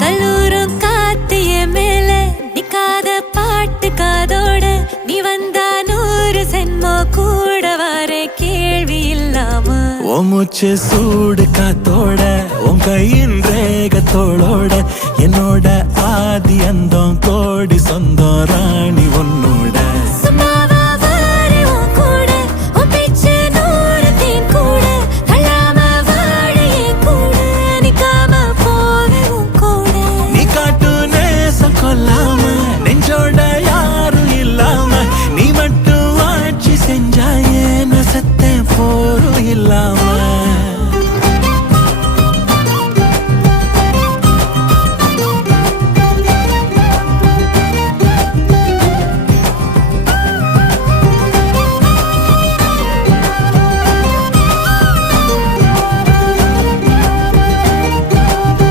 கல்லூரும் காத்திய மேல நிக்காத பாட்டு காதோட நீ வந்தா 100 சென்மோ கூட வர கேள்வி இல்லாம மூச்சு சூடு காத்தோட உன் கையின் ரேகத்தோளோட என்னோட ஆதி அந்தம்